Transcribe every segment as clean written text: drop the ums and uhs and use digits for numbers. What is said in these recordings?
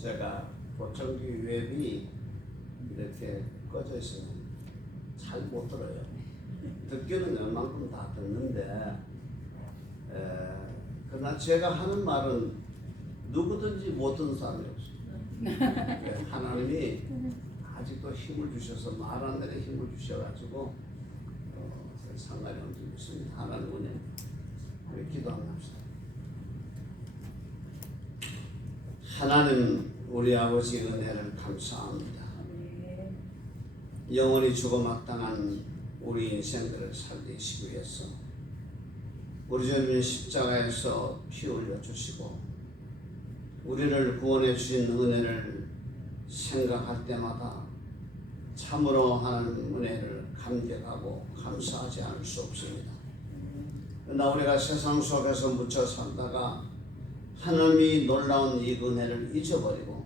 제가 보청기 웹이 이렇게 꺼져 있으면 잘 못 들어요. 듣기는 웬만큼 다 듣는데, 그러나 제가 하는 말은 누구든지 못 듣는 사람이 없어요. 하나님이 아직도 힘을 주셔서 말하는 데에 힘을 주셔가지고 상관이 없습니다. 하나님 은혜 우리 기도 한번 합시다. 하나님 우리 아버지 은혜를 감사합니다. 영원히 죽어마땅한 우리 인생들을 살리시기 위해서 우리 주님이 십자가에서 피 흘려 주시고 우리를 구원해 주신 은혜를 생각할 때마다 참으로 하나님 은혜를 감격하고 감사하지 않을 수 없습니다. 그러나 우리가 세상 속에서 묻혀 살다가 하나님이 놀라운 이 은혜를 잊어버리고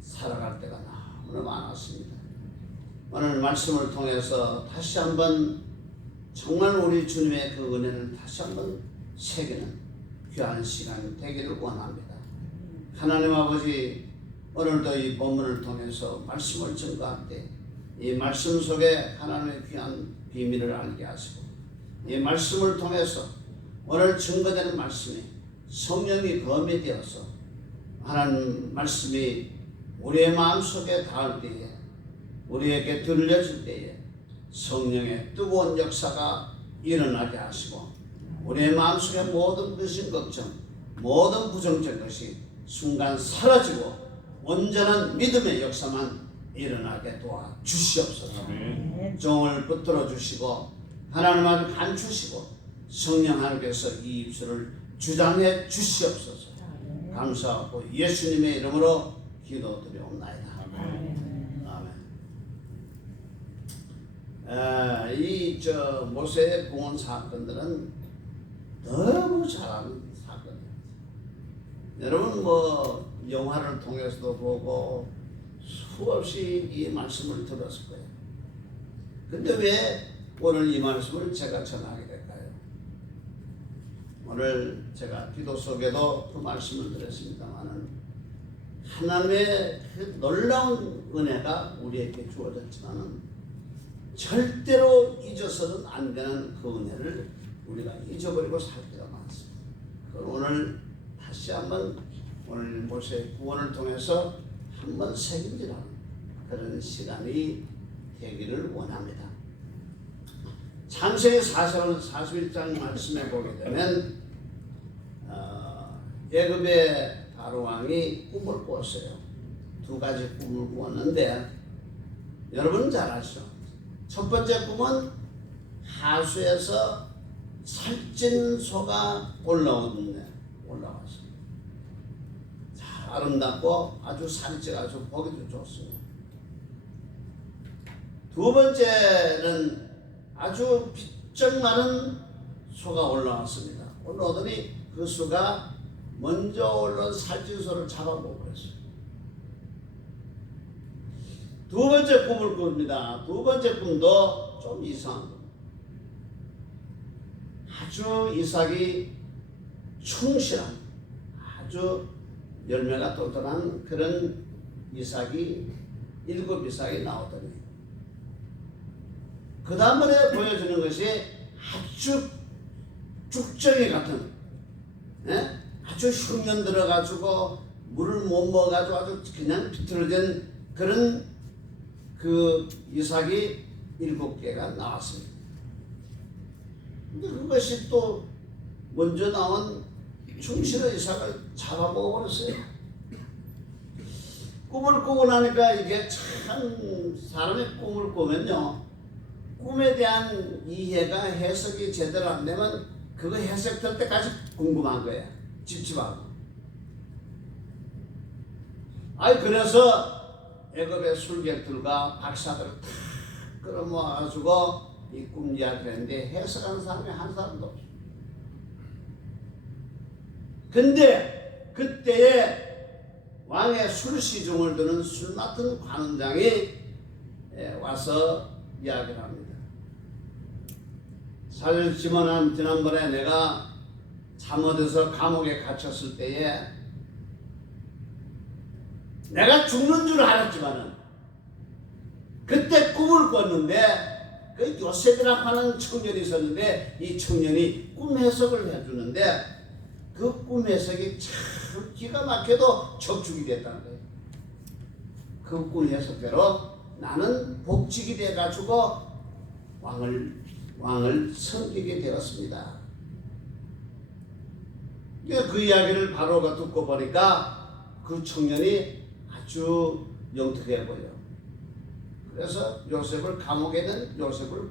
살아갈 때가 너무나 많았습니다. 오늘 말씀을 통해서 다시 한번 정말 우리 주님의 그 은혜를 다시 한번 새기는 귀한 시간이 되기를 원합니다. 하나님 아버지, 오늘도 이 본문을 통해서 말씀을 증거할 때 이 말씀 속에 하나님의 귀한 비밀을 알게 하시고 이 말씀을 통해서 오늘 증거되는 말씀이 성령이 검이 되어서 하나님 말씀이 우리의 마음속에 닿을 때에 우리에게 들려질 때에 성령의 뜨거운 역사가 일어나게 하시고 우리의 마음속의 모든 근심 걱정 모든 부정적 것이 순간 사라지고 온전한 믿음의 역사만 일어나게 도와주시옵소서. 종을 붙들어 주시고 하나님 앞에 감추시고 성령 하나님께서 이 입술을 주장해 주시옵소서. 감사하고 예수님의 이름으로 기도드리옵나이다. 아멘. 이 모세의 구원 사건들은 너무 잘하는 사건이에요. 여러분 뭐 영화를 통해서도 보고 수없이 이 말씀을 들었을 거예요. 근데 왜 오늘 이 말씀을 제가 전하게 될까요? 오늘 제가 기도 속에도 그 말씀을 드렸습니다만은 하나님의 그 놀라운 은혜가 우리에게 주어졌지만은 절대로 잊어서는 안 되는 그 은혜를 우리가 잊어버리고 살 때가 많습니다. 그걸 오늘 다시 한번 오늘 모세의 구원을 통해서 한번 새김질하는 그런 시간이 되기를 원합니다. 창세기 41장 말씀에 보게 되면 애굽의 바로 왕이 꿈을 꾸었어요. 두 가지 꿈을 꾸었는데 여러분 잘 아시죠? 첫 번째 꿈은 하수에서 살찐 소가 올라왔어요. 아름답고 아주 살이 쪄가지고 보기도 좋습니다. 두 번째는 아주 비쩍 마른 소가 올라왔습니다. 올라오더니 그 소가 먼저 올라온 살찐 소를 잡아보고 그랬어요. 두 번째 꿈을 꿉니다. 두 번째 꿈도 좀 이상한 겁니다. 아주 이삭이 충실한 아주 열매가 똘똘한 그런 이삭이 7 이삭이 나오더니 그 다음번에 보여주는 것이 아주 쭉정이 같은 아주 흉년 들어가지고 물을 못 먹어가지고 아주 그냥 비틀어진 그런 그 이삭이 7개가 나왔습니다. 근데 그것이 또 먼저 나온 충실한 이삭을 잡아보고 그랬어요. 꿈을 꾸고 나니까 이게 참 사람의 꿈을 꾸면요 꿈에 대한 이해가 해석이 제대로 안 되면 그거 해석될 때까지 궁금한 거예요. 찝찝하고. 그래서 애굽의 술객들과 박사들을 다 끌어모아가지고 이 꿈 이야기를 했는데 해석하는 사람이 한 사람도 없어요. 근데 그때에 왕의 술시중을 드는 술 맡은 관원장이 와서 이야기를 합니다. 사실 지난번에 내가 잠못해서 감옥에 갇혔을 때에 내가 죽는 줄 알았지만은 그때 꿈을 꿨는데 그 요셉이라고 하는 청년이 있었는데 이 청년이 꿈 해석을 해주는데 그 꿈 해석이 참 기가 막혀도 적중이 됐다는 거예요. 그 꿈 해석대로 나는 복직이 돼가지고 왕을 섬기게 되었습니다. 그 이야기를 바로가 듣고 보니까 그 청년이 아주 영특해 보여. 그래서 요셉을 감옥에 있는 요셉을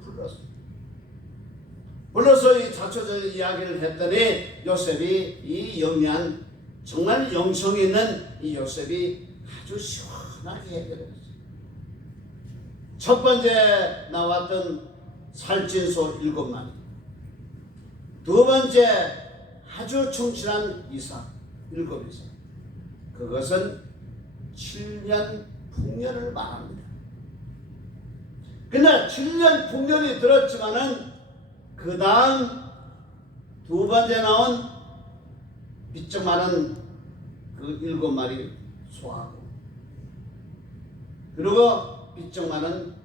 불러서 이 자초전 이야기를 했더니 요셉이 이 영리한 정말 영성 있는 이 요셉이 아주 시원하게 해결했어요. 첫 번째 나왔던 살찐소 7마리, 두 번째 아주 충실한 이삭 7이삭, 그것은 7년 풍년을 말합니다. 그러나 7년 풍년이 들었지만은 그 다음 두 번째 나온 비쩍 많은 그 7마리 소하고, 그리고 비쩍 많은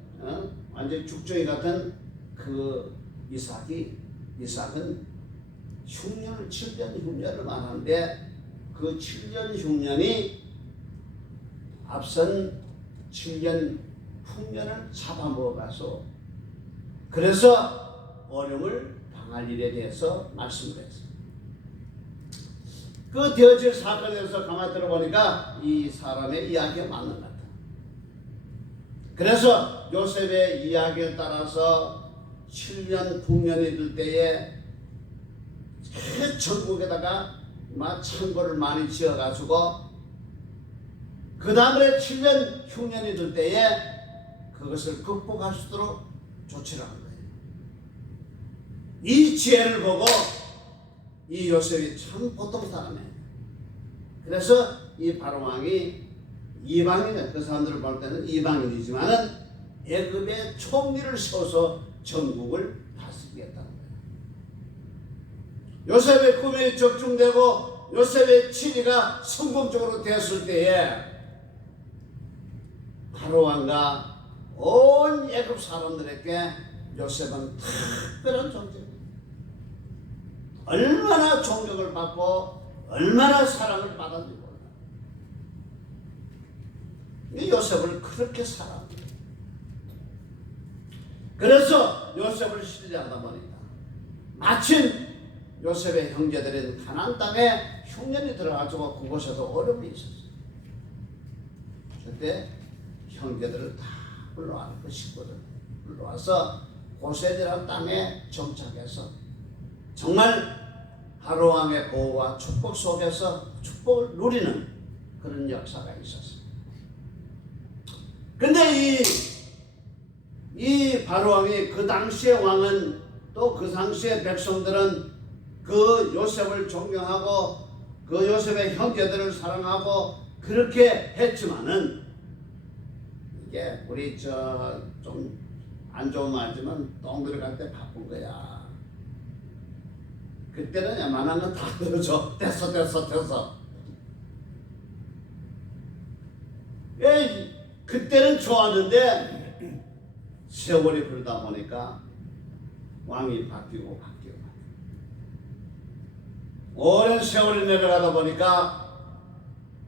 완전 죽정이 같은 그 이삭은 흉년을 7년 흉년을 말하는데 그 7년 흉년이 앞선 7년 풍년을 잡아먹어가서 그래서 어려움을 당할 일에 대해서 말씀을 했어요. 그 되어질 사건에 대해서 가만히 들어보니까 이 사람의 이야기가 맞는 것 같아요. 그래서 요셉의 이야기에 따라서 7년 풍년이 들 때에 전국에다가 창고를 많이 지어가지고 그 다음에 7년 흉년이 들 때에 그것을 극복할 수 있도록 조치를 한 거예요. 이 지혜를 보고 이 요셉이 참 보통 사람이에요. 그래서 이 바로왕이 이방인이에요. 그 사람들을 볼 때는 이방인이지만은 애굽의 총리를 세워서 전국을 다스리겠다는 거예요. 요셉의 꿈이 적중되고 요셉의 치리가 성공적으로 됐을 때에 바로왕과 온 애굽 사람들에게 요셉은 특별한 존재입니다. 얼마나 존경을 받고 얼마나 사랑을 받았는지 몰라요. 요셉을 그렇게 사랑합니다. 그래서 요셉을 신뢰하다 보니까 마침 요셉의 형제들은 가나안 땅에 흉년이 들어가지고 그곳에도 어려움이 있었어요. 그때 형제들을 다 불러와서 그 식구들 불러와서 고센이라는 땅에 정착해서 정말 바로왕의 보호와 축복 속에서 축복을 누리는 그런 역사가 있었어요. 근데 이 바로왕이 그 당시의 왕은 또 그 당시의 백성들은 그 요셉을 존경하고 그 요셉의 형제들을 사랑하고 그렇게 했지만은 이게 우리 좀 안 좋은 말이지만 똥 들어갈 때 바쁜 거야. 그때는 웬만한 건 다 들어줘. 됐어. 그때는 좋았는데 세월이 흐르다 보니까 왕이 바뀌고 오랜 세월이 내려가다 보니까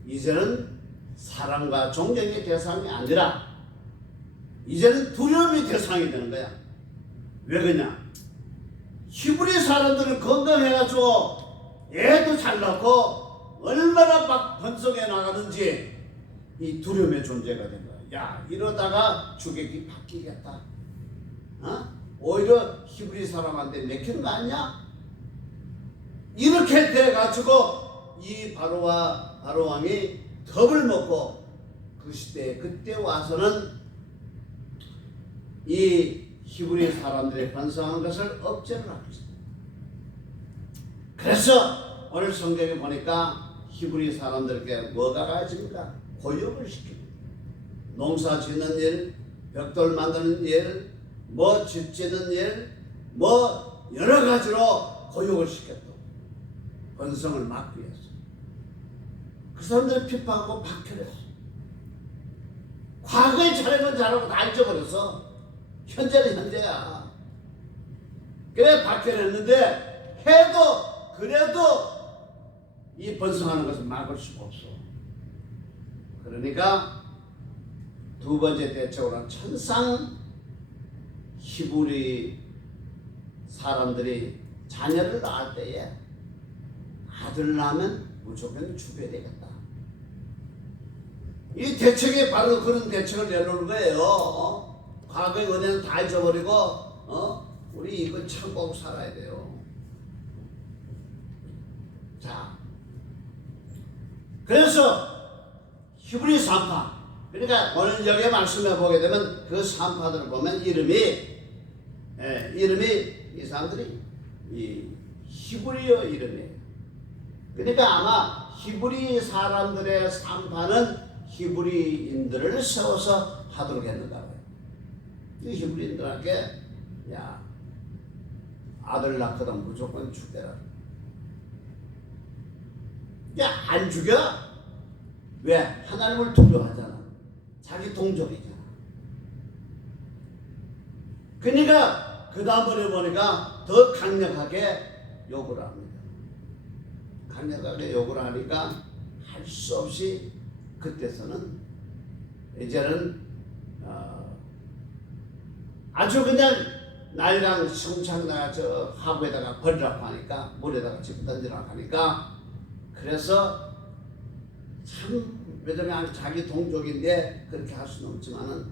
이제는 사랑과 존경의 대상이 아니라 이제는 두려움의 대상이 되는 거야. 왜 그러냐? 히브리 사람들은 건강해가지고 애도 잘 낳고 얼마나 막 번성해 나가는지 이 두려움의 존재가 된 거야. 야, 이러다가 주객이 바뀌겠다. 오히려 히브리 사람한테 맥히는 거 아니야? 이렇게 돼가지고 이 바로왕이 겁을 먹고 그 시대에 그때 와서는 이 히브리 사람들의 번성한 것을 억제를 하고 있습니다. 그래서 오늘 성경에 보니까 히브리 사람들에게 뭐가 가해집니까? 고용을 시킵니다. 농사 짓는 일, 벽돌 만드는 일, 집 짓는 일, 여러 가지로 고용을 시켰다. 번성을 막기 위해서. 그 사람들을 핍박하고 박해했어. 과거에 잘한 건 잘하고 다 잊어버렸어. 현재는 현재야. 그래 박해냈는데 해도 그래도 이 번성하는 것을 막을 수가 없어. 그러니까 두 번째 대책으로 천상 히브리 사람들이 자녀를 낳을 때에 아들 낳으면 무조건 죽여야 되겠다. 이 대책이 바로 그런 대책을 내놓은 거예요. 과거의 은혜는 다 잊어버리고 우리 이걸 참고하고 살아야 돼요. 자, 그래서 히브리 산파, 그러니까 오늘 여기에 말씀해 보게 되면 그 산파들을 보면 이름이 이 사람들이 이 히브리어 이름이에요. 그러니까 아마 히브리 사람들의 산파는 히브리인들을 세워서 하도록 했는가 봐요. 이 히브리인들에게 야 아들 낳거든 무조건 죽여라. 야 안 죽여? 왜? 하나님을 두려워하잖아. 자기 동족이잖아. 그러니까 그 다음번에 보니까 더 강력하게 욕을 합니다. 강력하게 욕을 하니까 할 수 없이 그때서는 이제는 아주 그냥 날강 시궁창에다가 저 하부에다가 버리라고 하니까 물에다가 집어 던지라고 하니까 그래서 참 왜냐면 자기 동족인데 그렇게 할 수는 없지만은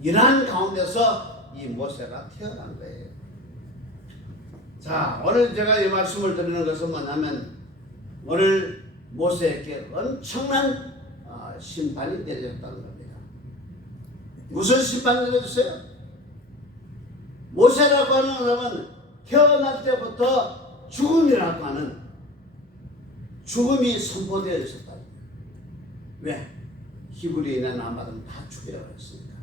이러한 가운데서 이 모세가 태어난 거예요. 자, 오늘 제가 이 말씀을 드리는 것은 뭐냐면 오늘 모세에게 엄청난 심판이 내려졌다는 겁니다. 무슨 심판이 내려졌어요? 모세라고 하는 사람은 태어날 때부터 죽음이라고 하는 죽음이 선포되어 있었다. 왜? 히브리인의 남아들은 다 죽여야 했으니까.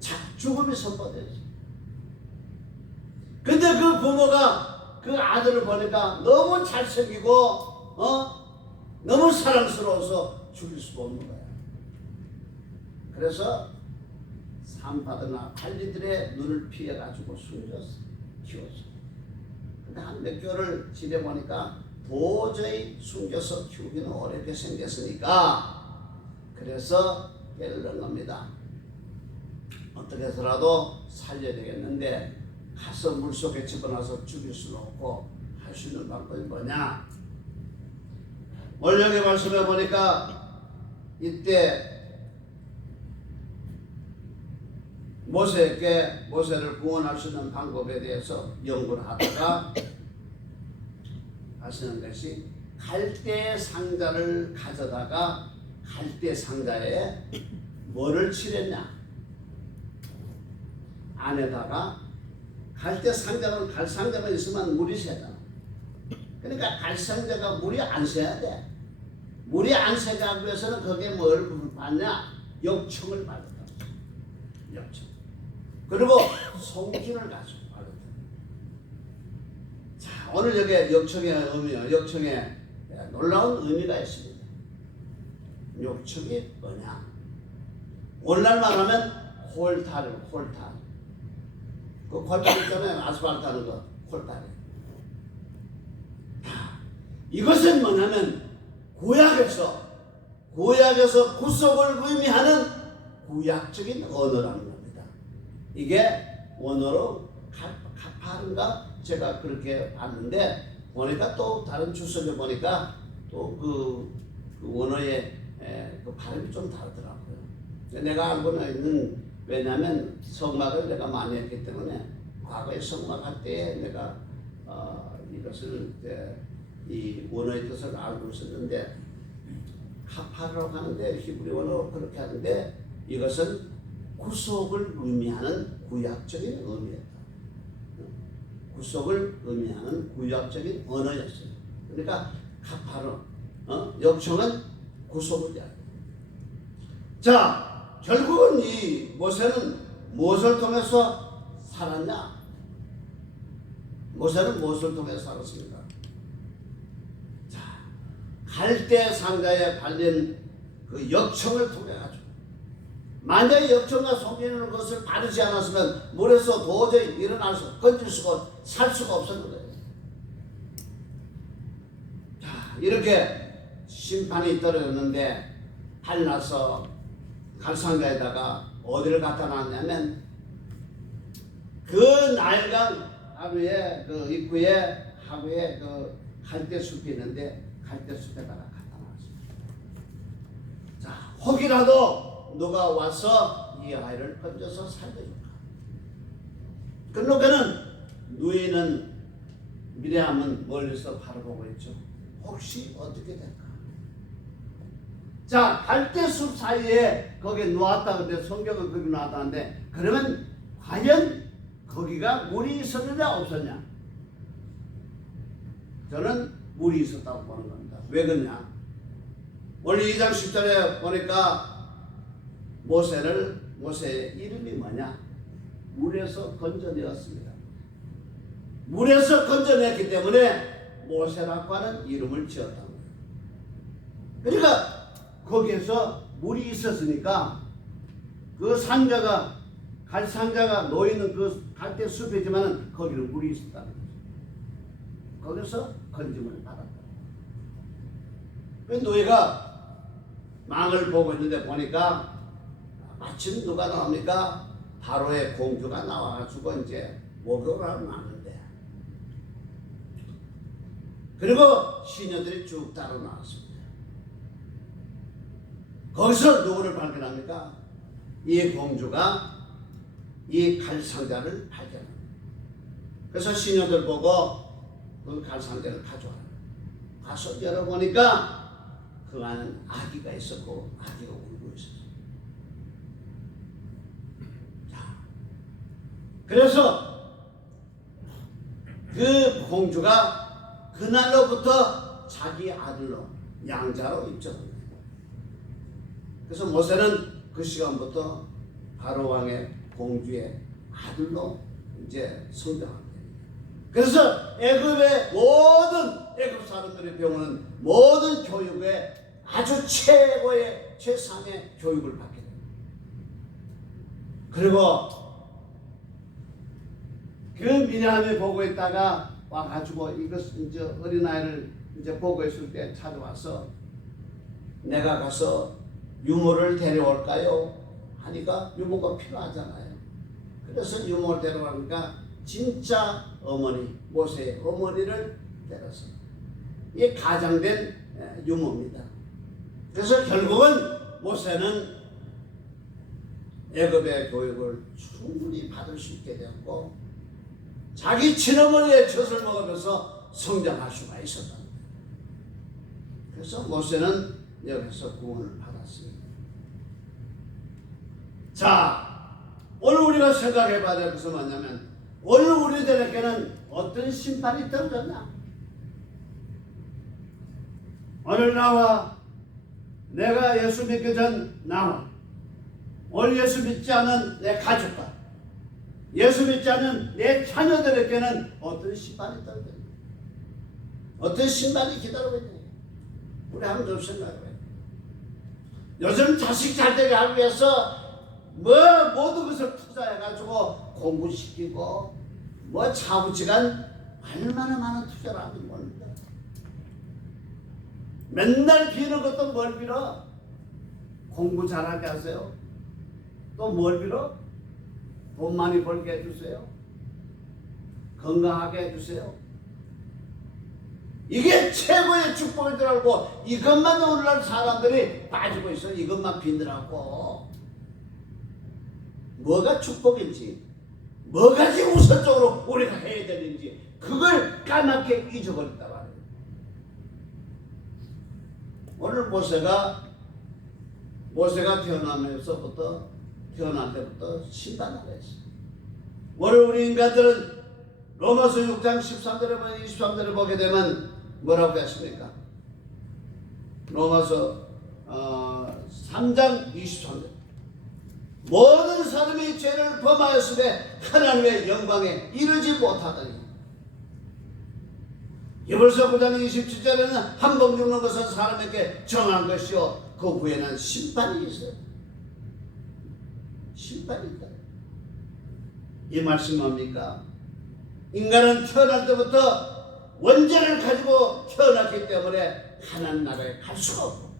자, 죽음이 선포되어 있어. 근데 그 부모가 그 아들을 보니까 너무 잘생기고 너무 사랑스러워서 죽일 수가 없는 거야. 그래서 산파들나 관리들의 눈을 피해가지고 숨겼어. 키웠어. 근데 한 몇 개월을 지내보니까 도저히 숨겨서 키우기는 어렵게 생겼으니까 그래서 깨달은 겁니다. 어떻게 해서라도 살려야 되겠는데 가서 물속에 집어넣어서 죽일 수는 없고 할 수 있는 방법이 뭐냐? 오늘 여기 말씀해 보니까 이때 모세를 구원할 수 있는 방법에 대해서 연구를 하다가 하시는 것이 갈대 상자를 가져다가 갈대 상자에 뭐를 칠했냐? 안에다가 갈대 상자는 갈상자만 있으면 물이 새잖아. 그러니까 갈상자가 물이 안 새야 돼. 물이 안 새게 하기 위해서는 거기에 뭘 받냐? 역청을 받았다. 역청. 그리고 송진을 가지고 받았다. 자, 오늘 여기에 역청의 의미요. 역청에 놀라운 의미가 있습니다. 역청이 뭐냐? 오늘날 말하면 콜탈이에요. 콜탈. 그 콜탈 있잖아요. 아스팔트 하는 거. 콜탈이. 이것은 뭐냐면 구약에서 구속을 의미하는 구약적인 언어라는 겁니다. 이게 언어로 카파른가 제가 그렇게 봤는데 보니까 또 다른 주석에 보니까 또 그 언어의 그 발음이 좀 다르더라고요. 내가 알고는 왜냐하면 성막을 내가 많이 했기 때문에 과거에 성막할 때 내가 이것을 이 원어의 뜻을 알고 있었는데 카파라고 하는데 히브리 원어로 그렇게 하는데 이것은 구속을 의미하는 구약적인 의미였다. 구속을 의미하는 구약적인 언어였어요. 그러니까 카파로 역청은 구속을 이야기합니다. 자, 결국은 이 모세는 무엇을 통해서 살았냐? 모세는 무엇을 통해서 살았습니까? 갈대 상자에 발린 그 역청을 통해 가지고 만약에 역청과 속이는 것을 바르지 않았으면 물에서 도저히 건질 수가 살 수가 없었는 거예요. 자, 이렇게 심판이 떨어졌는데 한나서 갈상가에다가 어디를 갖다 놨냐면 그 낡은 하루에 그 입구에 하루에 그 갈대숲이 있는데 갈대숲에다가 갖다 놨습니다. 자, 혹이라도 누가 와서 이 아이를 건져서 살려줄까? 그러니까는 누이는 미리암은 멀리서 바라보고 있죠. 혹시 어떻게 될까? 자, 갈대숲 사이에 거기에 놓았다 근데 성경은 거기 놓았다는데 그러면 과연 거기가 물이 있었느냐 없었냐? 저는 물이 있었다고 보는 겁니다. 왜 그러냐? 오늘 2장 10절에 보니까 모세의 이름이 뭐냐? 물에서 건져내었습니다. 물에서 건져냈기 때문에 모세라고 하는 이름을 지었다는 거예요. 그러니까 거기에서 물이 있었으니까 그 상자가 갈상자가 놓이는 그 갈대 숲이지만은 거기는 물이 있었다는 거죠. 거기서 건짐을 받았다. 그 노예가 망을 보고 있는데 보니까 마침 누가 나옵니까? 바로의 공주가 나와가지고 이제 목욕을 하러 나왔는데 그리고 시녀들이 쭉 따로 나왔습니다. 거기서 누구를 발견합니까? 이 공주가 이 갈상자를 발견합니다. 그래서 시녀들 보고 그 갈상자를 가져와라. 가서 열어보니까 그 안은 아기가 있었고 아기가 울고 있었어요. 자, 그래서 그 공주가 그날로부터 자기 아들로 양자로 입적합니다. 그래서 모세는 그 시간부터 바로 왕의 공주의 아들로 이제 성장합니다. 그래서 애굽의 모든 애굽 사람들이 배우는 모든 교육에 아주 최고의 최상의 교육을 받게 됩니다. 그리고 그 미리암이 보고 있다가 와가지고 이것 이제 어린아이를 이제 보고 있을 때 찾아와서 내가 가서 유모를 데려올까요? 하니까 유모가 필요하잖아요. 그래서 유모를 데려오니까 진짜 어머니, 모세의 어머니를 데려서 이게 가장된 유모입니다. 그래서 결국은 모세는 애굽의 교육을 충분히 받을 수 있게 되었고 자기 친어머니의 젖을 먹으면서 성장할 수가 있었다. 그래서 모세는 여기서 구원을 받았습니다. 자, 오늘 우리가 생각해 봐야 될 것은 뭐냐면 오늘 우리들에게는 어떤 심판이 떨어졌냐? 오늘 나와 내가 예수 믿기 전 나와 오늘 예수 믿지 않은 내 가족과 예수 믿지 않은 내 자녀들에게는 어떤 심판이 떨어졌냐? 어떤 심판이 기다리고 있냐? 우리 한번 좀 생각해 봐요. 요즘 자식 잘 되게 하기 위해서 모든 것을 투자해가지고 공부시키고 차부지간 얼마나 많은 투자를 하는 겁니다. 맨날 비는 것도 뭘 빌어? 공부 잘하게 하세요. 또 뭘 빌어? 돈 많이 벌게 해주세요. 건강하게 해주세요. 이게 최고의 축복인 줄 알고 이것만 오늘날 사람들이 빠지고 있어. 이것만 비느라고. 뭐가 축복인지 뭐가 지금 우선적으로 우리가 해야 되는지 그걸 까맣게 잊어버렸단 말이에요. 오늘 모세가 태어날 때부터 심판을 했어요. 오늘 우리 인간들은 로마서 6장 13절에 보게 되면 뭐라고 했습니까? 로마서 3장 23절 모든 사람이 죄를 범하였으되 하나님의 영광에 이르지 못하더니 히브리서 9장 27절에는 한 번 죽는 것은 사람에게 정한 것이요 그 후에는 심판이 있어요. 심판이 있다. 이 말씀 뭡니까? 인간은 태어날 때부터 원죄를 가지고 태어났기 때문에 하나님 나라에 갈 수가 없고,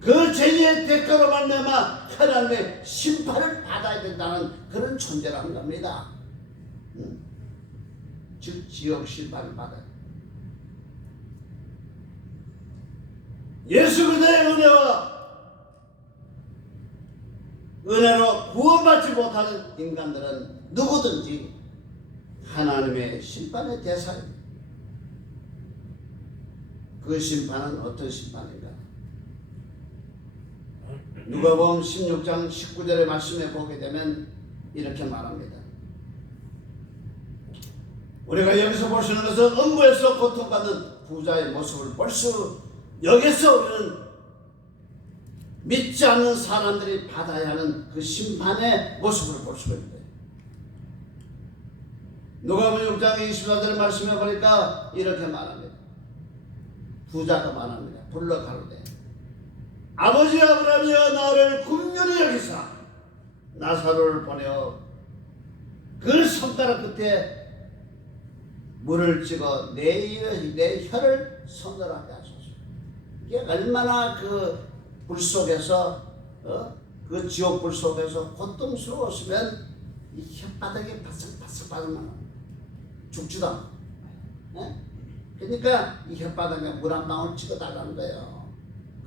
그 죄의 대가로 말미암아 하나님의 심판을 받아야 된다는 그런 존재라는 겁니다. 즉 지옥 심판을 받아요. 예수 그리스도의 은혜로 구원받지 못하는 인간들은 누구든지 하나님의 심판의 대상입니다. 그 심판은 어떤 심판인가? 누가복음 16장 19절의 말씀에 보게 되면 이렇게 말합니다. 우리가 여기서 볼 수 있는 것은 음부에서 고통받는 부자의 모습을 볼 수, 여기서 우리는 믿지 않는 사람들이 받아야 하는 그 심판의 모습을 볼 수가 있는데, 누가복음 6장 24절의 말씀에 보니까 이렇게 말합니다. 부자가 말합니다. 불러 가로되 아버지 아브라함이여 나를 긍휼히 여기사 나사로를 보내어 그 손가락 끝에 물을 찍어 내 혀를 서늘하게 하소서. 이게 얼마나 그 불 속에서 그 지옥 불 속에서 고통스러웠으면 이 혓바닥에 바싹바싹 빠지면 죽지도 않고, 그러니까 이 혓바닥에 물 한 방울 찍어달라는 거예요.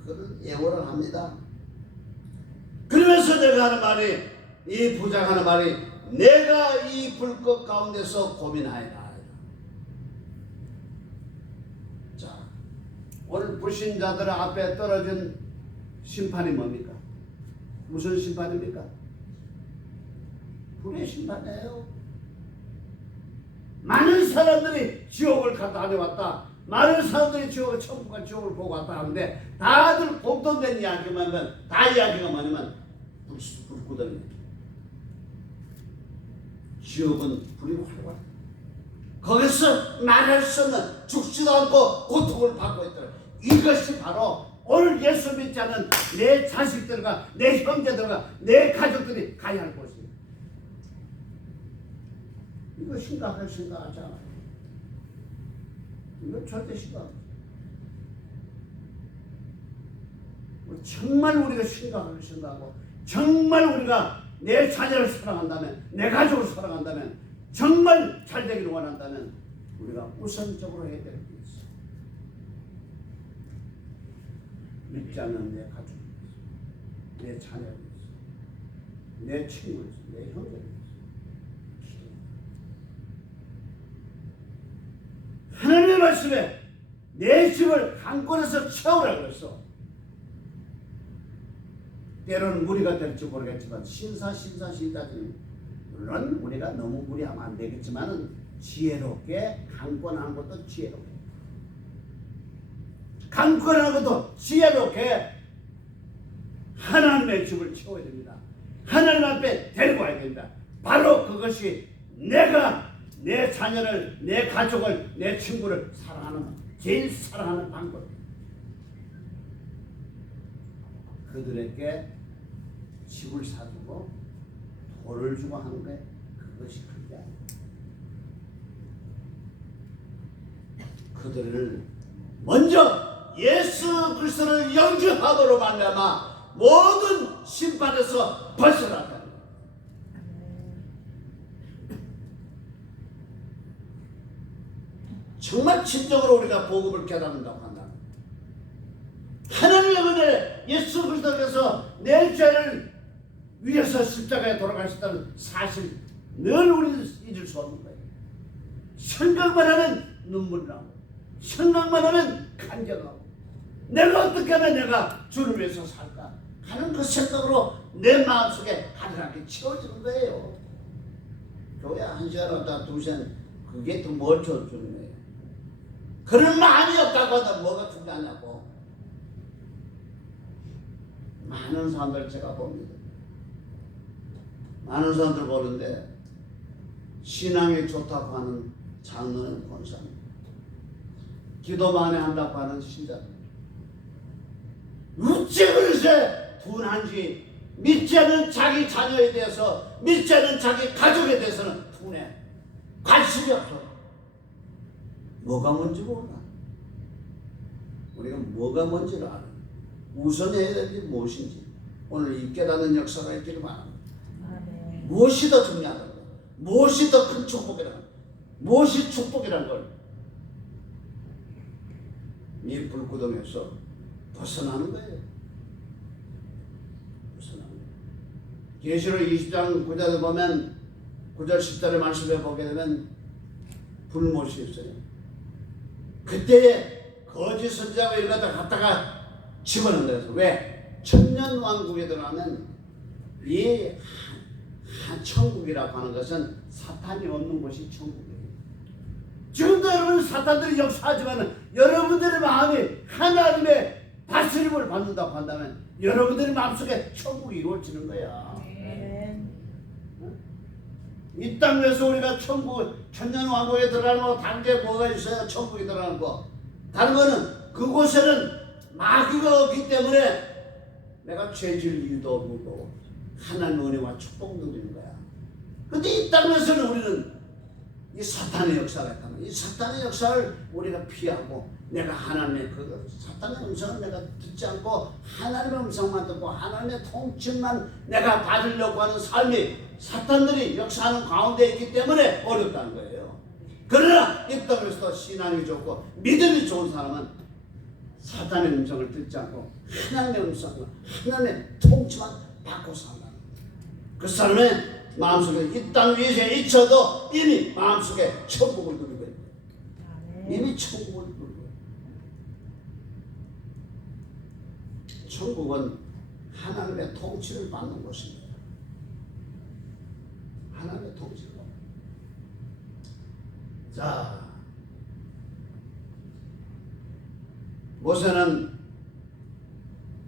그런 예고를 합니다. 그러면서 내가 하는 말이, 이 부자가 하는 말이, 내가 이 불꽃 가운데서 고민하여라. 자, 오늘 불신자들 앞에 떨어진 심판이 뭡니까? 무슨 심판입니까? 불의 심판이에요. 많은 사람들이 지옥을 다녀왔다. 많은 사람들이 천국과 지옥을 보고 왔다 하는데, 다들 공통된 이야기만 하면, 다 이야기가 뭐냐면 불구덩이. 지옥은 불이 활활. 거기서 말할 수 없는, 죽지도 않고 고통을 받고 있더라. 이것이 바로 오늘 예수 믿지 않는 내 자식들과 내 형제들과 내 가족들이 가야 할 곳이에요. 이거 심각하지 않아요. 이거 절대 심각해요. 정말 우리가 심각하게 생각하고, 정말 우리가 내 자녀를 사랑한다면, 내 가족을 사랑한다면, 정말 잘 되기를 원한다면 우리가 우선적으로 해야 될 게 있어요. 믿지 않는 내 가족이 있어, 내 자녀가 있어, 내 친구가 있어, 내 형제가 있어. 하나님의 말씀에 내 집을 한 권에서 채우라고 했어. 때로는 무리가 될지 모르겠지만 신사들이, 물론 우리가 너무 무리하면 안 되겠지만은 지혜롭게 한 권 한 것도 지혜롭게, 한 권 한 것도 지혜롭게 하나님의 집을 채워야 됩니다. 하나님 앞에 데리고 와야 됩니다. 바로 그것이 내가 내 자녀를, 내 가족을, 내 친구를 사랑하는, 제일 사랑하는 방법. 그들에게 집을 사주고 돈을 주고 하는 게 그것이 그게 아니에요. 그들을 먼저 예수 그리스도를 영접함으로 말미암아 모든 심판에서 벗어나는 거예요. 정말 진정으로 우리가 복음을 깨닫는다고 한다. 하나님의 은혜, 예수 그리스도께서 내 죄를 위해서 십자가에 돌아가셨다는 사실 늘 우리는 잊을 수 없는 거예요. 생각만 하면 눈물 나고, 생각만 하면 간절하고, 내가 어떻게 하면 내가 주를 위해서 살까 하는 그 생각으로 내 마음속에 하늘하게 채워지는 거예요. 교회 한 시간 왔다 2시간, 그게 또 뭘 줘주는 거예요. 그런 마음이 없다고 하다 뭐가 중요하냐고. 많은 사람들 제가 봅니다. 많은 사람들 보는데 신앙이 좋다고 하는 장로는 권사입니다. 기도 많이 한다고 하는 신자입니다. 어째 그릇에 둔한지 믿지 않는 자기 자녀에 대해서, 믿지 않는 자기 가족에 대해서는 둔해. 관심이 없어. 뭐가 뭔지 몰라. 우리가 뭐가 뭔지를 알아. 우선 해야 될 게 무엇인지 오늘 이 깨닫는 역사가 있기를 바랍니다. 무엇이 더 중요하다고, 무엇이 더 큰 축복이라고, 무엇이 축복이라는 걸 이 불구덩이에서 벗어나는 거예요. 벗어나는 거예요. 계시록 20장 9절을 보면 9절 10절의 말씀을 보게 되면 불못이 있어요. 그때에 거짓 선지자가 이런 것들 갖다가 집어넣는 거예요. 왜? 천년왕국에 들어가면 이 천국이라고 하는 것은 사탄이 없는 곳이 천국이에요. 지금도 여러분 사탄들이 역사하지만 여러분들의 마음이 하나님의 다스림을 받는다고 한다면 여러분들의 마음속에 천국이 이루어지는 거야. 이 땅에서 우리가 천국, 천년왕국에 들어가는 거 다른 게 뭐가 있어요? 천국에 들어가는 거. 다른 거는 그곳에는 마귀가 없기 때문에 내가 죄질 이유도 없고 하나님의 은혜와 축복 누리는 거야. 근데 이 땅에서는 우리는 이 사탄의 역사가 있다면 이 사탄의 역사를 우리가 피하고 내가 하나님의 그 사탄의 음성을 내가 듣지 않고 하나님의 음성만 듣고 하나님의 통치만 내가 받으려고 하는 삶이 사탄들이 역사하는 가운데 있기 때문에 어렵다는 거예요. 그러나 이 땅에서 신앙이 좋고 믿음이 좋은 사람은 사탄의 음성을 듣지 않고 하나님의 음성과 하나님의 통치만 받고 산다는 거예요. 그 사람의 마음속에 이 땅 위에서 잊혀도 이미 마음속에 천국을 누리고 있는 거예요. 이미 천국을 누리고 있는 거예요. 천국은 하나님의 통치를 받는 곳입니다. 하나님의 통치를 받는 거예요. 자, 모세는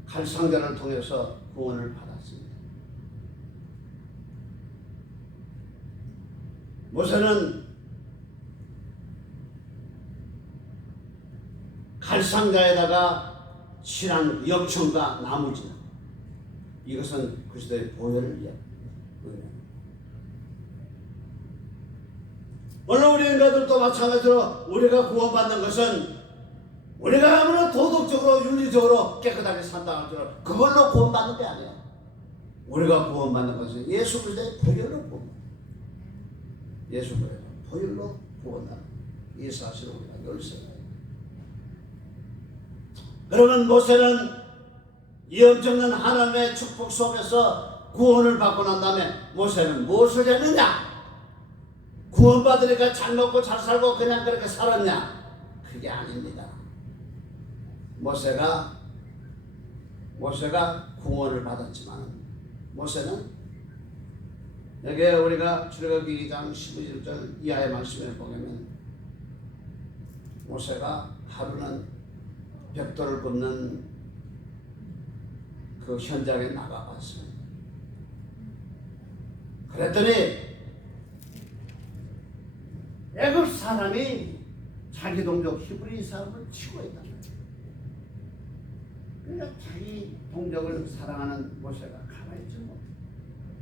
갈상자를 통해서 구원을 받았습니다. 모세는 갈상자에다가 칠한 역청과 나무진, 이것은 그리스도의 보혈을 위한 의미입니다. 오늘 우리 인간들도 마찬가지로 우리가 구원받는 것은 우리가 아무나 도덕적으로 윤리적으로 깨끗하게 산다 할지라도 그걸로 구원받는 게 아니에요. 우리가 구원받는 것은 예수 그리스도의 보혈로 구원받는, 예수 그리스도 보혈로 구원하는 이 사실을 우리가 늘 생각해요. 그러면 모세는 이 엄청난 하나님의 축복 속에서 구원을 받고 난 다음에 모세는 무엇을 했느냐? 구원받으니까 잘 먹고 잘 살고 그냥 그렇게 살았냐? 그게 아닙니다. 모세가 구원을 받았지만 모세는 여기 우리가 출애굽기 2장 12절 이하의 말씀을 보면 모세가 하루는 벽돌을 굽는 그 현장에 나가봤습니다. 그랬더니 애굽 사람이 자기 동족 히브리 사람을 치고 있단 말이에요. 그러니까 자기 동족을 사랑하는 모세가 가만히 있지 못해.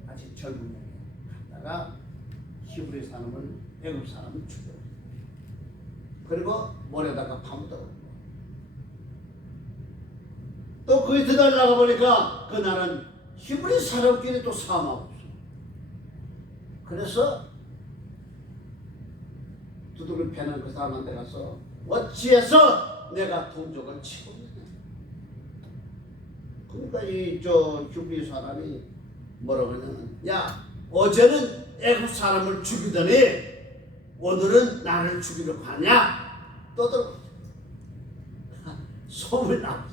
아직 젊은 년에 갔다가 히브리 사람을 애굽 사람을 죽여. 그리고 모래다가 파묻어버리고. 또 그 이튿날 나가보니까 그날은 히브리 사람끼리 또 싸움하고 있어. 그래서 두둑을 패는 그 사람한테 가서 어찌해서 내가 동족을 치고 있느냐. 그러니까 이 히브리 사람이 뭐라고 하냐면, 야, 어제는 애굽 사람을 죽이더니 오늘은 나를 죽이려고 하냐? 떠들어. 소문나.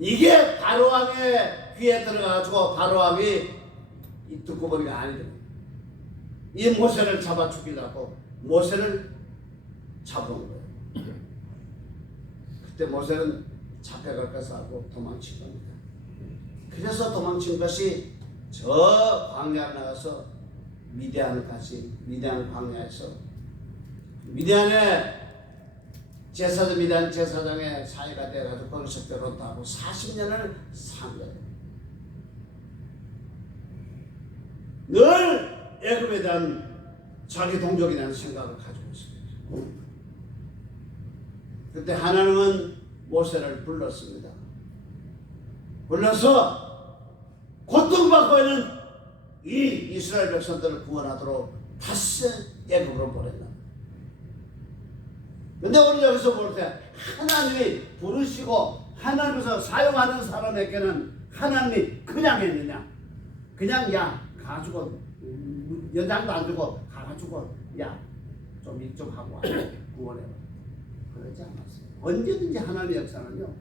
이게 바로왕의 귀에 들어가가지고 바로왕이 듣고 보니까 아니더라. 이 모세를 잡아 죽이려고 모세를 잡아온 거예요. 그때 모세는 잡혀갈 것을 알고 도망친 겁니다. 그래서 도망친 것이 저 광야에 나가서 미디안 광야에서 미디안의 미디안 제사장의 사이가 돼가지고 거기서 결혼도 하고 40년을 산 거예요. 늘 애굽에 대한 자기 동족에 대한 생각을 가지고 있습니다. 그때 하나님은 모세를 불렀습니다. 불러서 고통받고 있는 이 이스라엘 백성들을 구원하도록 다시 애굽으로 보냈다. 근데 우리 여기서 볼 때 하나님이 부르시고 하나님께서 사용하는 사람에게는 하나님이 그냥 했느냐? 그냥 야 가지고 연장도 안 주고 가지고 야 좀 이쪽 하고 와 구원해봐. 그러지 않았어요. 언제든지 하나님의 역사는요,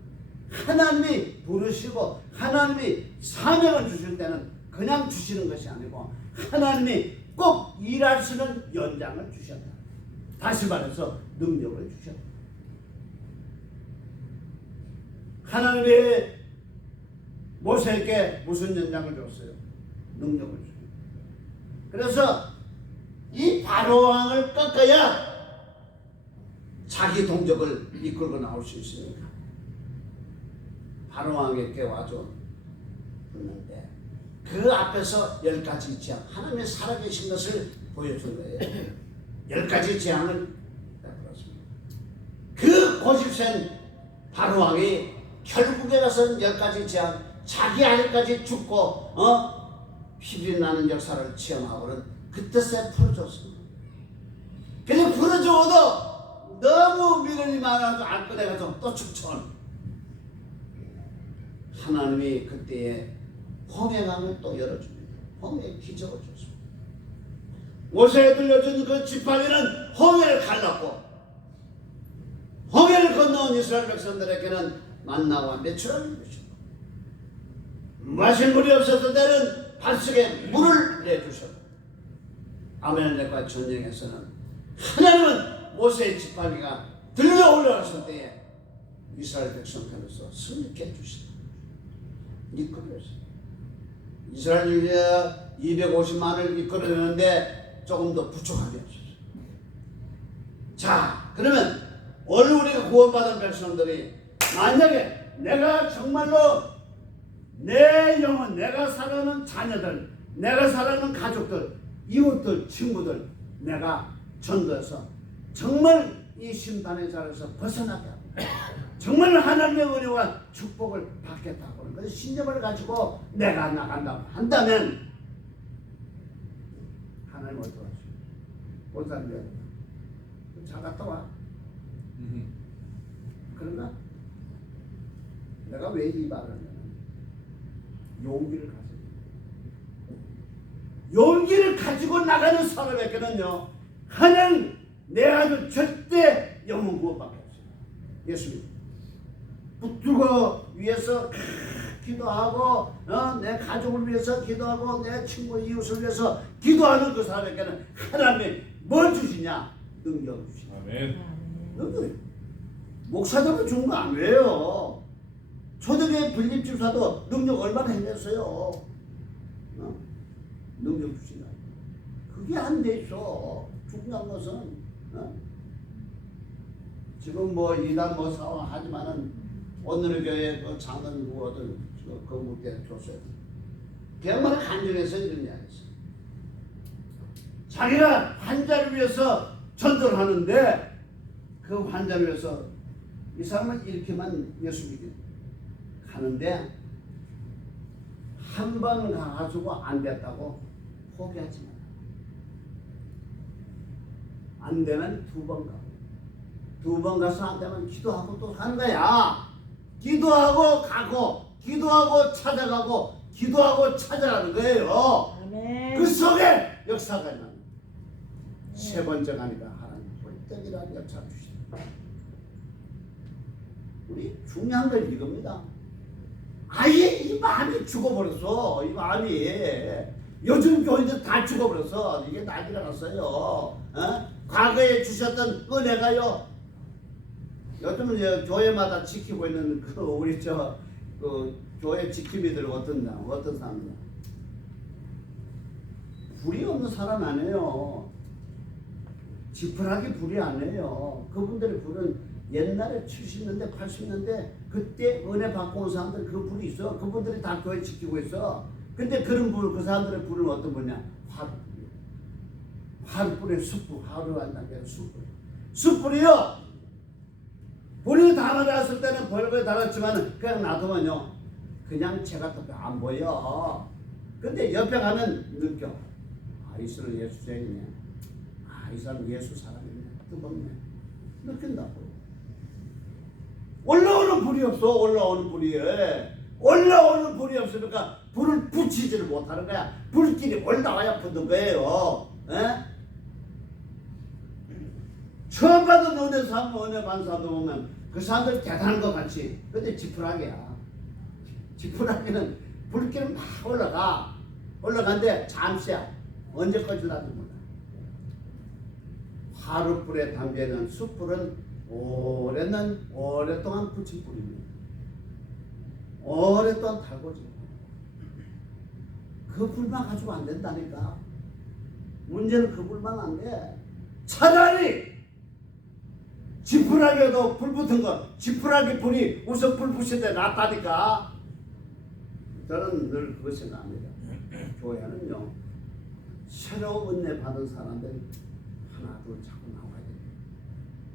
하나님이 부르시고 하나님이 사명을 주실 때는 그냥 주시는 것이 아니고 하나님이 꼭 일할 수 있는 연장을 주셨다. 다시 말해서 능력을 주셨다. 하나님이 모세에게 무슨 연장을 줬어요? 능력을 줬어요. 그래서 이 바로왕을 꺾어야 자기 동족을 이끌고 나올 수 있으니까 바로왕에게 와줘 했는데 그 앞에서 10가지 재앙, 하나님의 살아계신 것을 보여준 거예요. 10가지 재앙을 베풀었습니다. 그 고집센 바로왕이 결국에 가서는 10가지 재앙, 자기 아들까지 죽고 피비 나는 역사를 체험하고는 그때서 풀어줬습니다. 그냥 풀어줘도 너무 미련이 많아서 안 꺼내가지고 또 죽천. 하나님이 그때에 홍해강을 또 열어줍니다. 홍해 기적을 줬습니다. 모세에 들려준 그 지팡이는 홍해를 갈랐고 홍해를 건너온 이스라엘 백성들에게는 만나와 메추라를 주셨고 마실 물이 없었던 때는 밭속에 물을 내주셨고 아말렉과 전쟁에서는 하나님은 모세의 지팡이가 들려 올라갔을 때에 이스라엘 백성 편에서 승리케 해주신다. 이끌어냈어요. 이스라엘 유대가 250만을 이끌어내는데 조금 더 부족한 게 없었어요. 자, 그러면 오늘 우리가 구원받은 백성들이 만약에 내가 정말로 내 영혼, 내가 사랑하는 자녀들, 내가 사랑하는 가족들, 이웃들, 친구들 내가 전도해서 정말 이 심판의 자리에서 벗어나게 하고 정말 하나님의 은혜와 축복을 받겠다고 하는 그 신념을 가지고 내가 나간다고 한다면 하나님 어떻게 하시오? 못 살려. 자 갔다 와. 그런가? 내가 왜 이 말을 하냐면 용기를 가지고 용기를 가지고 나가는 사람에게는요 하나님 내 아들 절대 영혼 구원받게 없어요. 예수님 붙들고 위해서 기도하고 내 가족을 위해서 기도하고 내 친구 이웃을 위해서 기도하는 그 사람에게는 하나님이 뭘 주시냐? 능력을 주시냐. 아멘. 능력. 목사들은 주는 거 아니에요. 초대교회 불립집사도 능력 얼마나 해냈어요. 능력 주시나. 그게 안 돼 있어. 중요한 것은 지금 뭐 이단 뭐 상황하지만은 오늘의 교회 그 작은 누구들 그 무대 줬어요. 그야말로 간증해서 이런 이야기했어. 자기가 환자를 위해서 전도를 하는데 그 환자를 위해서 이 사람은 이렇게만 예수 믿게 가는데 한 번 가가지고 안 됐다고 포기하지 마라. 안 되면 2번 가고 2번 가서 안 되면 기도하고 또 하는 거야. 기도하고 가고 기도하고 찾아가고 기도하고 찾아가는 거예요. 아멘. 그 속에 역사가 일어납니다. 세 번째 가니까 하나님 홀떡이라는 역사를 주십니다. 우리 중요한 건 이겁니다. 아예 이 마음이 죽어버렸어. 이 마음이 요즘 교인들 다 죽어버렸어. 이게 난리가 났어요. 과거에 주셨던 은혜가요. 요즘은 교회마다 지키고 있는 그 우리 그 교회 지킴이들 어떤 사람이야? 불이 없는 사람 아니에요. 지푸라기 불이 아니에요. 그분들의 불은 옛날에 70년대 80년대 그때 은혜 받고 온 사람들 그 불이 있어. 그분들이 다 교회 지키고 있어. 근데 그런 불, 그 사람들의 불은 어떤 불이냐? 화롯불이요. 화롯불에 숯불, 화로 한다는 게 숯불. 숯불이요. 불이 다 받았을 때는 벌거에 달았지만 그냥 놔두면요, 그냥 제가 또 안 보여. 근데 옆에 가면 느껴. 아, 이 사람 예수쟁이네. 아, 이 사람 예수 사람이네. 뜨겁네. 느낀다고. 올라오는 불이 없어. 올라오는 불이. 올라오는 불이 없으니까 불을 붙이지를 못하는 거야. 불길이 올라와야 붙는 거예요. 에? 처음 받은 은혜 사람, 은혜 받은 사람도 보면 그 사람들 대단한 것 같이. 근데 지푸라기야. 지푸라기는 불길은 막 올라가는데 잠시야. 언제까지 나도 몰라. 화롯불에 담겨있는 숯불은 오랫동안 붙인 불입니다. 오랫동안 달궈져. 그 불만 가지고 안 된다니까. 문제는 그 불만 안 돼. 차라리 지푸라기에도 불 붙은 거, 지푸라기 불이 우선 불 붙일 때 낫다니까. 저는 늘 그거 생각합니다. 교회는요, 새로운 은혜 받은 사람들이 하나 둘 자꾸 나와야 돼요.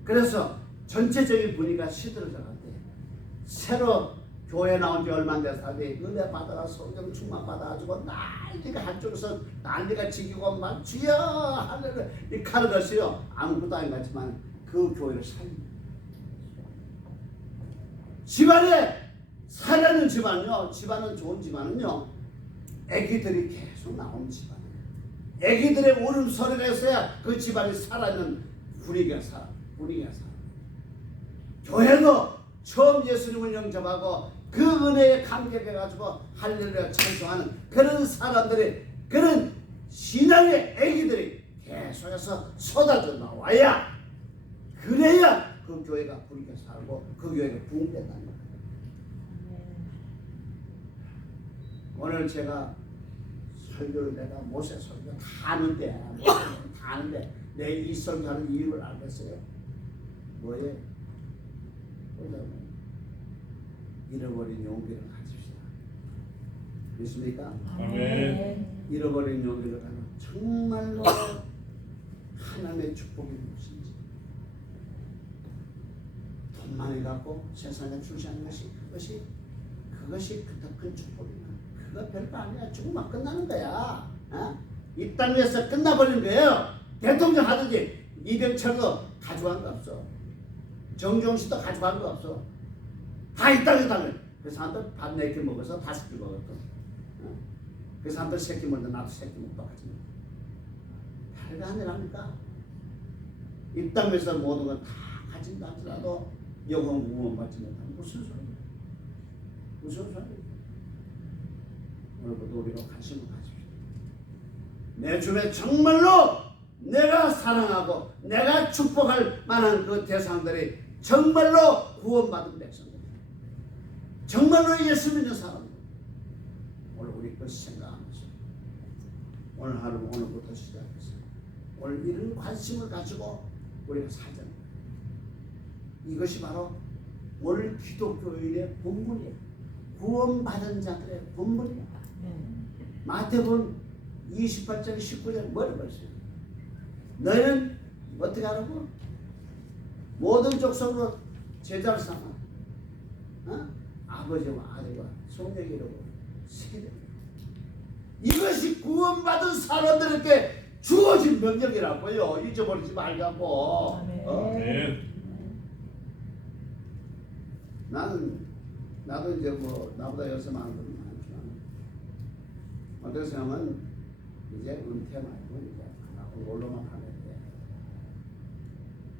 그래서 전체적인 분위기가 시들어져 갔대요. 새로 교회 나온 지 얼마 안 된 사람이 은혜 받아가 성령 충만 받아가지고 난리가 한쪽에서 난리가 지기고 막 주여 하늘을 이 칼을 넣으시요. 아무것도 아닌 것 같지만 그 교회를 살립니다. 집안에 살아있는 집안은요, 집안은 좋은 집안은요, 애기들이 계속 나오는 집안이에요. 애기들의 울음소리가 있어야 그 집안이 살아있는 분위기가 살아. 교회도 처음 예수님을 영접하고 그 은혜에 감격해가지고 할렐루야 찬송하는 그런 사람들이, 그런 신앙의 애기들이 계속해서 쏟아져 나와야, 그래야 그 교회가 분위기가 살고 그 교회가 부흥된다는 거예요. 오늘 제가 설교를 내가 모세 설교 다 아는데 내 이 설교하는 이유를 알겠어요? 뭐예요? 잃어버린 용기를 가집시다. 믿습니까? 아멘. 잃어버린 용기를 가면 정말로 하나님의 축복이 무엇인지, 돈 많이 갖고 세상에 출시하는 것이 그것이 더 큰 축복이야. 그거 별거 아니야. 죽으면 끝나는 거야. 어? 이 땅에서 끝나버린 거예요. 대통령 하든지 이병철도 가져간 거 없어. 정종씨도 가져간 거 없어. 다 이 땅에 땅을. 그 사람들 밥 4개 먹어서 5개 먹었거든. 어? 그 사람들 새끼 먹는데 나도 새끼 먹고 같이 먹어. 별거 아니라니까. 이 땅에서 모든 걸 다 가진다 하더라도 영원 구원받지 못하는 무슨 소리야. 무슨 소리야. 오늘부터 우리가 관심을 가집시다. 내 주변에 정말로 내가 사랑하고 내가 축복할 만한 그 대상들이 정말로 구원받은 백성들, 정말로 예수 믿는 사람들, 오늘 우리 그 생각하면서 오늘 하루 오늘부터 시작해서 오늘 이런 관심을 가지고 우리가 살자. 이것이 바로 오늘 기독교인의 본분이에요. 구원받은 자들의 본분이야. 마태복음 28장 19절 뭐라고 했어요? 너희는 어떻게 하라고? 모든 족속으로 제자를 삼아, 어? 아버지와 아들과 성령이라고 세계를. 이것이 구원받은 사람들에게 주어진 명령이라고요. 잊어버리지 말자고. 나도 이제 뭐 나보다 여섯 많은 분이 많지만 어떻게 생각하면 이제 은퇴 말고 이제 홀로만 하면 돼.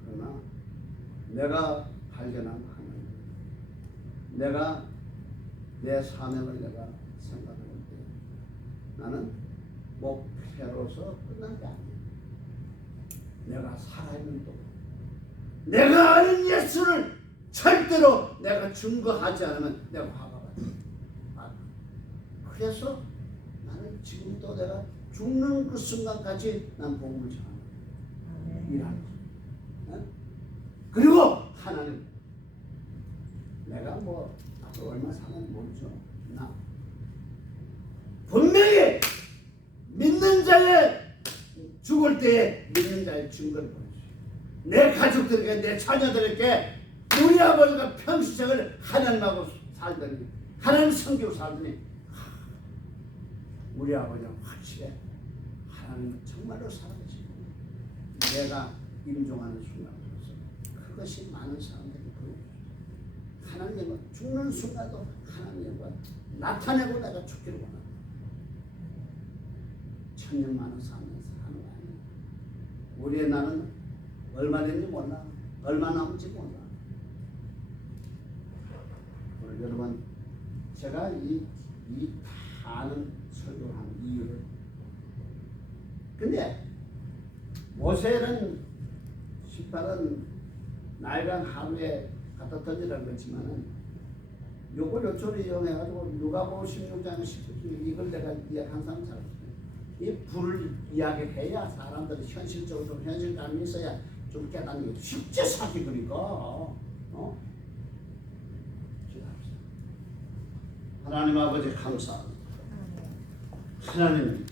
그러나 내가 발견한 하나님, 내가 내 사명을 내가 생각할 때 나는 목표로서 끝난 게 아니야. 내가 살아있는 또 내가 아는 예수를 절대로 내가 증거하지 않으면 내가 화가 받아. 그래서 나는 지금도 내가 죽는 그 순간까지 난 복음을 전하는 일하는 거야. 그리고 하나님, 내가 뭐 앞으로 얼마 사는지 모르죠. 나 분명히 믿는 자의 죽을 때에 믿는 자의 증거를 보여줘요. 내 가족들에게, 내 자녀들에게 우리 아버지가 평생을 하나님하고 살더니, 하나님 섬기고 살더니 우리 아버지가 확실해. 하나님 정말로 살아계시고 내가 임종하는 순간으로서 그것이 많은 사람들이 보여줘요. 하나님은 죽는 순간도 하나님과 나타내고 내가 죽기를 원합니다. 천년 만원 살면서 하는 거 아니에요. 우리의 나는 얼마 됐는지 몰라. 얼마 남은지 몰라. 오늘 여러분, 제가 이 많은 설교를 하는 이유를, 근데 모세는 18은 나일강 하루에 갖다 던지라는 거지만은 요초를 이용해가지고 누가복음 16장 19절 이걸 내가 이야기한 사람 잘 없어요. 이 불을 이야기해야 사람들이 현실적으로 좀 현실감이 있어야 좀 깨닫는 게 쉽지 사기 그러니까. 기도합시다. 하나님 아버지 감사합니다. 하나님